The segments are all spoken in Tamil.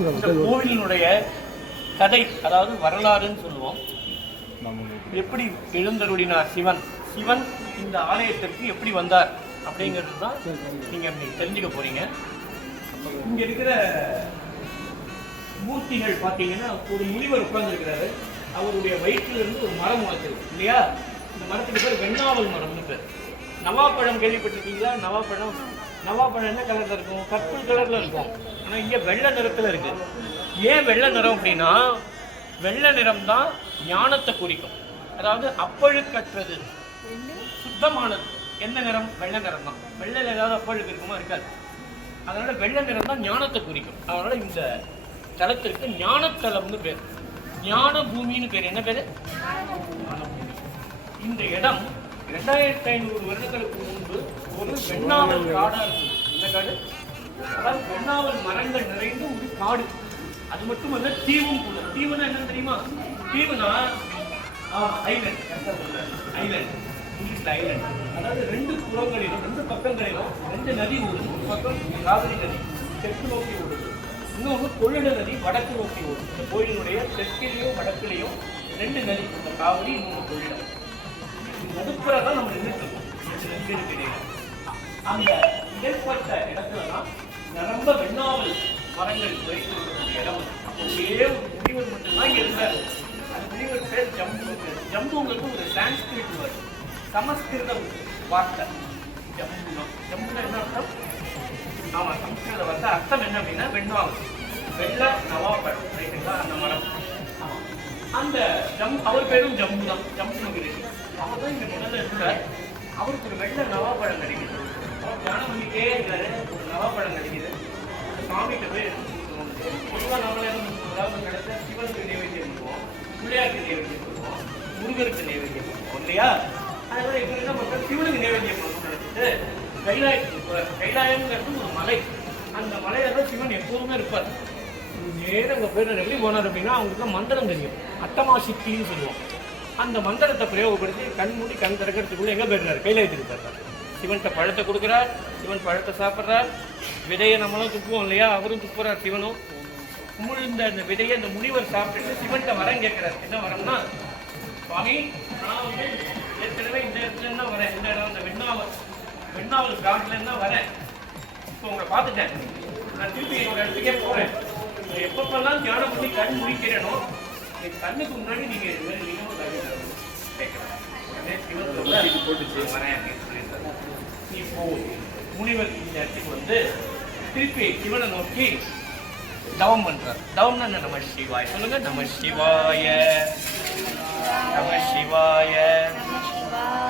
இந்த கோவிலினுடைய கதை, அதாவது வரலாறுன்னு சொல்லுவோம். எப்படி எழுந்தருளினார் சிவன், சிவன் இந்த ஆலயத்திற்கு எப்படி வந்தார் அப்படிங்கிறது தான் நீங்க தெரிஞ்சுக்க போறீங்க. இங்க இருக்கிற மூர்த்திகள் பார்த்தீங்கன்னா, ஒரு முனிவர் உட்கார்ந்துருக்கிறாரு. அவருடைய வயிற்றிலிருந்து ஒரு மரம் முளைச்சிருக்கு இல்லையா? இந்த மரத்துக்கு பேர் வெண்ணாவல் மரம்னு பேர். நவாப்பழம் கேள்விப்பட்டிருக்கீங்களா? நவாப்பழம் என்ன கலர்ல இருக்கும்? கற்பூர் கலர்ல இருக்கும். ஆனால் இங்கே வெள்ளை நிறத்தில் இருக்கு. ஏன் வெள்ளை நிறம் அப்படின்னா, வெள்ளை நிறம் தான் ஞானத்தை குறிக்கும். அதாவது அப்பழுக்கற்றது, சுத்தமானது. எந்த நிறம்? வெள்ளை நிறம் தான். வெள்ளையில் ஏதாவது அப்பழுக்கு இருக்குமா? இருக்காது. அதனால வெள்ளை நிறம் தான் ஞானத்தை குறிக்கும். அதனால இந்த தலத்திற்கு ஞானத்தலம்னு பேர், ஞான பூமின்னு பேர். என்ன பேரு? இந்த இடம் 2500 வருடங்களுக்கு முன்பு ஒரு வெண்ணாவல் காடா இருந்தது. இந்த காடு அதாவது வெண்ணாவல் மரங்கள் நிறைந்த ஒரு காடு. அது மட்டுமல்ல, தீவும் கூட. தீவுனா என்னன்னு தெரியுமா? தீவுனா ஐலண்ட், ஐலண்ட், இங்கிலீஷ்ல ஐலண்ட். அதாவது 2 புறங்களிலும் 2 பக்கங்களிலும் 2 நதி ஓடுது. ஒரு பக்கம் காவிரி நதி தெற்கு நோக்கி ஓடுது, இன்னொன்று கொள்ளிட நதி வடக்கு நோக்கி ஓடுது. இந்த கோயிலுடைய தெற்கிலையும் வடக்கிலையும் 2 நதி, இந்த காவிரி, இன்னொன்று கொள்ளிடம். நடுப்புற தான் நம்ம நின்றுட்டு இருக்கோம். அந்த இடைப்பட்ட இடத்துலதான் நிரம்ப வெண்ணாவல் மரங்கள் வைத்திருக்கக்கூடிய இடம். ஒரே ஒரு முனிவர் மட்டும்தான் இங்க இருந்தாரு. அந்த முனிவர் பேர் ஜம்பு. ஜம்புங்கிறது ஒரு சான்ஸ்கிரிட் வேர்டு, சமஸ்கிருத வார்த்தை. ஜம்புனா ஜம்புனா என்ன அர்த்தம்? ஆமா, சமஸ்கிருத வார்த்தை. அர்த்தம் என்ன அப்படின்னா வெண்ணாவல், வெள்ள நவாப்பழம், ரைட்டுங்களா? அந்த மரம். அந்த அவர் பேரும் ஜம்பு தான், ஜம்பு மகிழ்ச்சி. அவர் தான் இங்க முதல்ல இருந்தார். அவருக்கு ஒரு வெள்ள நவாப்பழம் கிடைக்குது. அவர் தியானம் பண்ணிட்டே இருக்காரு. ஒரு நவாப்பழம் கிடைக்குது. சாமிகிட்ட போய் பொதுவாக நம்மளே அதாவது கிடைச்ச சிவனுக்கு நைவேத்தியம் பண்ணுவோம், பிள்ளையாருக்கு நைவேத்தியம் பண்ணுவோம், முருகருக்கு நைவேத்தியம் பண்ணுவோம் இல்லையா? அதனால இப்போ என்ன பண்ணுறோம், சிவனுக்கு நைவேத்தியம் பண்ணணும்னு நினைச்சிட்டு கைலாயத்துக்கு போகிறார். கைலாயம்ங்கிறது ஒரு மலை. அந்த மலையில தான் சிவன் எப்போதுமே இருப்பார். நேரம் அங்கே போயிட்டு எப்படி போனார் அப்படின்னா, அவங்களுக்கு மந்திரம் தெரியும், அட்டமா சித்தின்னு சொல்லுவோம். அந்த மந்திரத்தை பிரயோகப்படுத்தி கண் மூடி கண் திறக்கிறதுக்குள்ள எங்கே போயிடுறாரு? கைலாயத்துக்கு போயிடுறாரு. சிவன்கிட்ட பழத்தை கொடுக்குறார், சிவன் பழத்தை சாப்பிட்றார். விதையை நம்மளும் துப்புவோம் இல்லையா? அவரும் துப்புறார் சிவனும். உமிழ்ந்த அந்த விதையை அந்த முனிவர் சாப்பிட்டுட்டு சிவன்கிட்ட வரம் கேட்கிறார். என்ன வரம்னா, சுவாமி நான் வந்து ஏற்கனவே இந்த இடத்துல தான் வரேன், இந்த இடம் இந்த வெண்ணாவல் காட்டுலேருந்து தான் வரேன். இப்போ உங்களை பார்த்துட்டேன், நான் திருப்பி என்னோட இடத்துக்கே போகிறேன். எப்பப்பெல்லாம் தியானம் பண்ணி கண் முடிக்கிறேனோ, என் கண்ணுக்கு முன்னாடி நீங்கள் இது மாதிரி நீங்களும் கேட்கலாம். சிவன் போட்டுச்சு வரேன் அப்படின்னு சொல்லியிருந்தாரு. இப்போ முனிவர் இந்த இடத்துக்கு வந்து திருப்பி சிவனை நோக்கி தவம் பண்றார். தவம்னா என்ன? நம சிவாய சொல்லுங்க. நம சிவாய, நம சிவாய,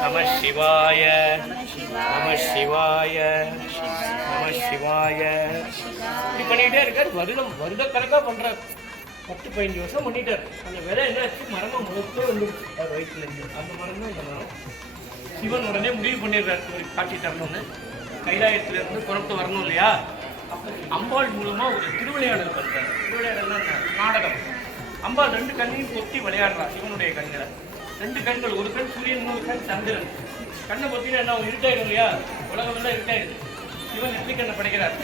நம சிவாய, நம சிவாய, நம சிவாய. இப்படி பண்ணிக்கிட்டே இருக்கார். வருட கணக்காக பண்றார். 10-15 வருஷம் பண்ணிட்டார். அந்த விதை என்னாச்சு? மரமா முழுக்க வந்து வயிற்றுல இருந்து. அந்த மரம் தான் இந்த மரம். சிவன் உடனே முடிவு பண்ணிடுறாரு, காட்சி தரணும்னு. கைலாயத்திலிருந்து புறப்பட்டு வரணும் இல்லையா? அப்போ அம்பாள் மூலமா ஒரு திருவிளையாடல் பண்றாரு. திருவிளையாடல்னா நாடகம். அம்பாள் 2 கண்ணையும் கொத்தி விளையாடுறா சிவனுடைய கண்களை. 2 கண்கள், ஒரு கண் சூரியன், இன்னொரு கண் சந்திரன். கண்ணை பொத்தினா என்ன இருட்டாயிடும் இல்லையா? உலகமெல்லாம் இருட்டாயிடுது. சிவன் நெற்றி கண்ணை படைக்கிறார்.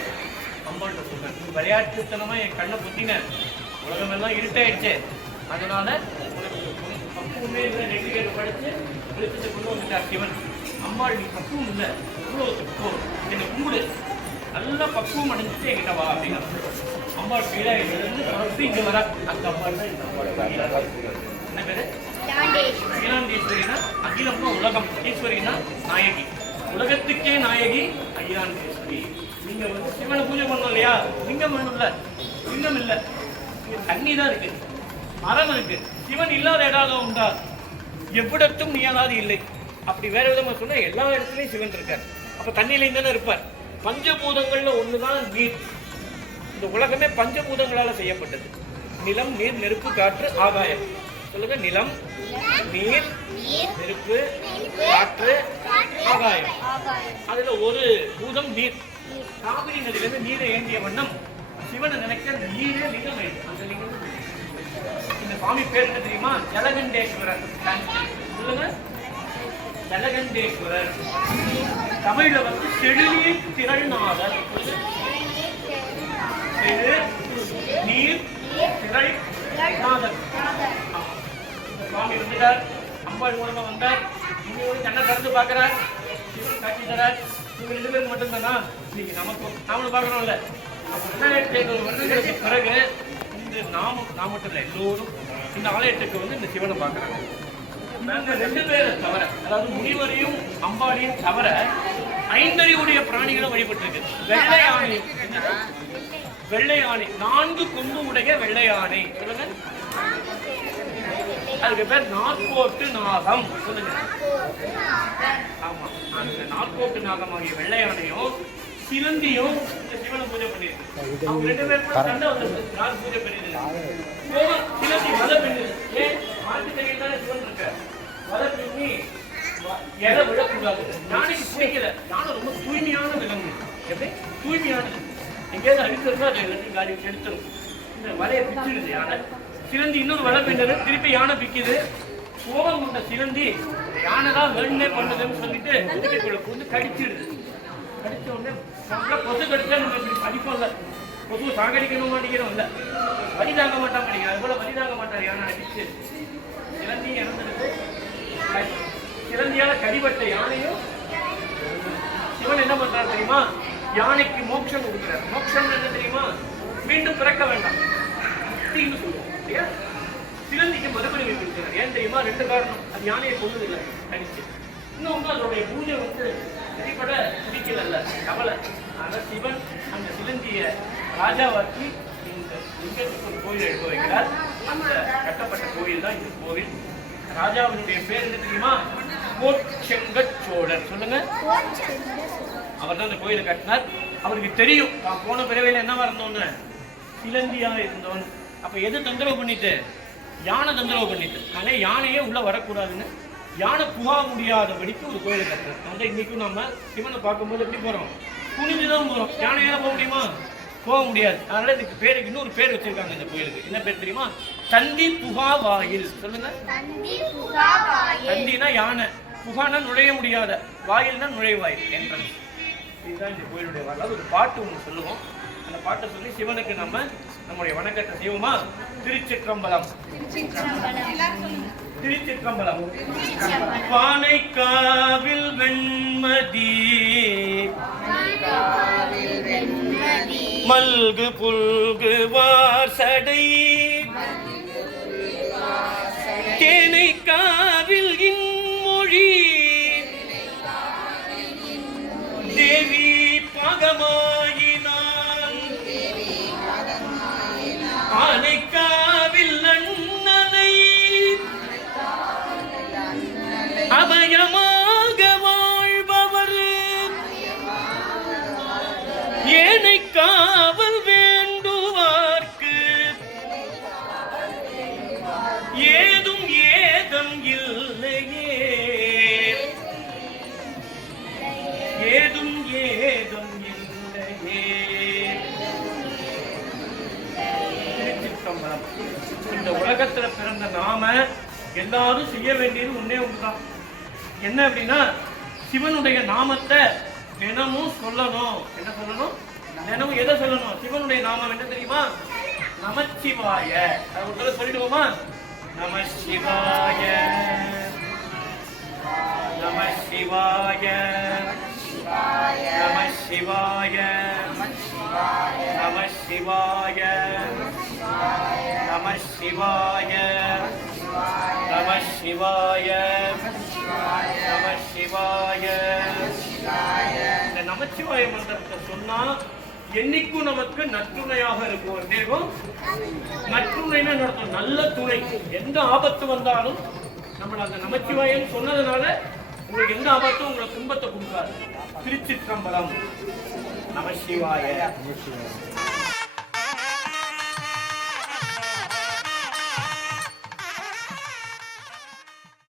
அம்பாள்கிட்ட சொல்றாரு, விளையாட்டுத்தனமா என் கண்ணை பொத்தின, உலகமெல்லாம் இருட்டாயிடுச்சு, அதனால பக்குவமே இல்லை, நெற்றிகளை படித்து விழுத்தத்தை கொண்டு வந்துட்டார் சிவன். அம்பாள் நீ பக்குவம் இல்லை, இவ்வளோ பக்குவம், என்னை கும்பிடு, நல்லா பக்குவம் அடைஞ்சிட்டு என்கிட்ட வா அப்படின்னா அம்பாள் கைலாயத்திலிருந்து புறப்பட்டு இங்கே வர. அந்த அம்பாள் தான் இந்த அம்பாள். என்ன பேரு? அகிலாண்டேஸ்வரினா அகிலம்னா உலகம், ஈஸ்வரினா நாயகி, உலகத்துக்கே நாயகி அகிலாண்டேஸ்வரி. நீங்க வந்து சிவனை பூஜை பண்ணோம் இல்லையா? லிங்கம் வேணும்ல, லிங்கம் இல்லை, தண்ணி தான் இருக்கு, மரம் இருக்கு. சிவன் இல்லாத இடம் உண்டா? எவ்விடத்தும் நீயாவது இல்லை. அப்படி வேற விதமா சொன்னா எல்லா இடத்துலையும் சிவன் இருக்கார். அப்ப தண்ணியிலையும் தானே இருப்பார். பஞ்சபூதங்கள்ல ஒண்ணுதான் நீர். இந்த உலகமே பஞ்சபூதங்களால செய்யப்பட்டது. நிலம், நீர், நெருப்பு, காற்று, ஆகாயம். சொல்லுங்க. நிலம், நீர், நெருப்பு, காற்று, ஆகாயம். அதுல ஒரு பூதம் நீர். காவிரி நதியிலிருந்து நீரை ஏந்திய வண்ணம் சிவனை நினைக்க நீரே லிங்கம் ஆயிடுச்சு. அந்த லிங்கம் இந்த சுவாமி பேர் என்ன தெரியுமா? ஜலகண்டேஸ்வரர். சொல்லுங்க. ஜலகண்டேஸ்வரர். தமிழ்ல வந்து செழுநீர் திரள்நாதர். செழு நீர் திரள் நாதர். சுவாமி வந்துட்டார், அம்பாள் மூலமா வந்தார், இன்னொரு கண்ணை திறந்து பார்க்கிறார், சிவன் காட்சி தரார். இவங்க 2 பேருக்கு மட்டும்தானா? இன்னைக்கு நமக்கும் நாமளும் பார்க்கறோம்ல. 2500 வருடங்களுக்கு பிறகு இந்த நான் மட்டும் இல்லை, எல்லோரும் இந்த ஆலயத்துக்கு வந்து இந்த சிவனை பார்க்கறாங்க. நாங்க 2 பேரை தவிர, அதாவது முனிவரையும் அம்பாளையும் தவிர 5 பிராணிகளும் வழிபட்டிருக்கு. வெள்ளை யானை, வெள்ளை யானை, 4 கொம்பு உடைய வெள்ளை யானை. சொல்லுங்க, அதுக்கு பேர் நாற்போட்டு நாகம். சொல்லுங்க. ஆமா, அந்த நாற்போட்டு நாகம் ஆகிய வெள்ளை யானையும் சிலந்தியும் இந்த சிவனை பூஜை பண்ணிருக்கு. அவங்க 2 பேரும் சண்டை வந்தது. யார் பூஜை பண்ணியது? சிலந்தி வலை பின்னுது. ஏன்? மாட்டு கையில் தானே சிவன் இருக்க. வலை பின்னி எதை விடக்கூடாது. யானைக்கு பிடிக்கல. யானை ரொம்ப தூய்மையான விலங்கு. எப்படி தூய்மையானது? எங்கேயாவது அடிக்கிறதோ அது எல்லாத்தையும் காடி எடுத்துரும். இந்த வலையை பிச்சுடுது யானை. சிலந்தி இன்னொரு வலை பின்னது, திருப்பி யானை பிக்குது. கோபம் கொண்ட சிலந்தி யானை தான் வேணுமே பண்ணுதுன்னு சொல்லிட்டு குதிரைக்குள்ள வந்து கடிச்சிடுது. கடிச்ச உடனே கொசு கடிச்சா நம்ம இப்படி படிப்போம்ல, கொசு சாகடிக்கணும் மாட்டேங்கிறோம் இல்லை, வலி தாங்க மாட்டான் கிடைக்கும். அது போல வலி தாங்க மாட்டார் யானை அடிச்சு. சிலந்தியும் இறந்துருக்கு. சிலந்தியால கடிபட்ட யானையும் சிவன் என்ன பண்றாரு தெரியுமா? யானைக்கு மோட்சம் கொடுக்குறாரு. மோட்சம் என்ன தெரியுமா? மீண்டும் பிறக்க வேண்டாம் சொல்லுவோம். சிலந்திக்கு மறுபடியும் கொடுக்கிறார். ஏன் தெரியுமா? 2 காரணம். அது யானையை கொண்டது இல்லை, கடிச்சு. இன்னொன்று அதனுடைய பூஜை வந்து வெளிப்பட பிடிக்கல, கவலை. ஆனால் சிவன் அந்த சிலந்திய ராஜாவாக்கி இந்த லிங்கத்துக்கு ஒரு கோயில் எடுக்க வைக்கிறார். அந்த கட்டப்பட்ட கோயில் தான் இந்த கோவில். ராஜாவினுடைய பேர் என்ன தெரியுமா? கோச்செங்கச்சோழர். சொல்லுங்க. அவர் தான் அந்த கோயிலை கட்டினார். அவருக்கு தெரியும் தான் போன பிறவையில என்னவா இருந்தோன்னு, சிலந்தியா இருந்தோன்னு. அப்ப எது தொந்தரவு பண்ணிட்டு? யானை தொந்தரவு பண்ணிட்டு. அதனால யானையே உள்ள வரக்கூடாதுன்னு யானை புகா முடியாதபடிக்கு ஒரு கோயிலை கட்டுறாரு. அதனால இன்னைக்கும் நம்ம சிவனை பார்க்கும்போது எப்படி போறோம்? குனிஞ்சுதான் போறோம். யானையால போக முடியுமா? போக முடியாது. அதனால இதுக்கு பேருக்கு இன்னொரு பேர் வச்சிருக்காங்க இந்த கோயிலுக்கு. என்ன பேர் தெரியுமா? தந்தி புகா வாயில். சொல்லுங்க. தந்தினா யானை, புகானா நுழைய முடியாத, வாயில்னா நுழைவாயில், என்ட்ரன்ஸ். இதுதான் இந்த கோயிலுடைய வரலாறு. ஒரு பாட்டு ஒன்று சொல்லுவோம். அந்த பாட்டை சொல்லி சிவனுக்கு நம்முடைய வணக்கத்தை செய்வோமா? திருச்சிற்றம்பலம். திருச்சிற்றம்பலம். பானைக்காவில் வெண்மதி மல்கு புல்கு வார்சடை தேனைக்காவில் இன்மொழி தேவி பாகமாயினான் ஆனைக்காவில் அண்ணனை அபயமாக வாழ்பவர் ஏனை காவல் வேண்டுவார்க்கு ஏதும் ஏதம் இல்லையே, ஏதும் ஏதம் இல்லையே. திருச்சிற்றம்பலம். இந்த உலகத்துல பிறந்த நாம எல்லாரும் செய்ய வேண்டியது ஒன்னே ஒன்றுதான். என்ன அப்படின்னா, சிவனுடைய நாமத்தை தினமும் சொல்லணும். என்ன சொல்லணும்? தினமும் எதை சொல்லணும்? சிவனுடைய நாமம் என்ன தெரியுமா? நமச்சிவாய. அது ஒரு தடவை சொல்லிடுவோமா? நமசிவாய, நமசிவாய, நமசிவாய, நமசிவாய, நமசிவாய, நமசிவாய, நமசிவாய. இந்த நமச்சிவாய மந்திரத்தை சொன்னா என்னைக்கும் நமக்கு நற்றுணையாக இருக்கும். நற்றுணைன்னா நடத்தும், நல்ல துணை. எந்த ஆபத்து வந்தாலும் நம்ம அந்த நமச்சிவாயன்னு சொன்னதுனால உங்களுக்கு எந்த ஆபத்தும் உங்களுக்கு துன்பத்தை கொடுக்காது. திருச்சிற்றம்பலம். நமசிவாய.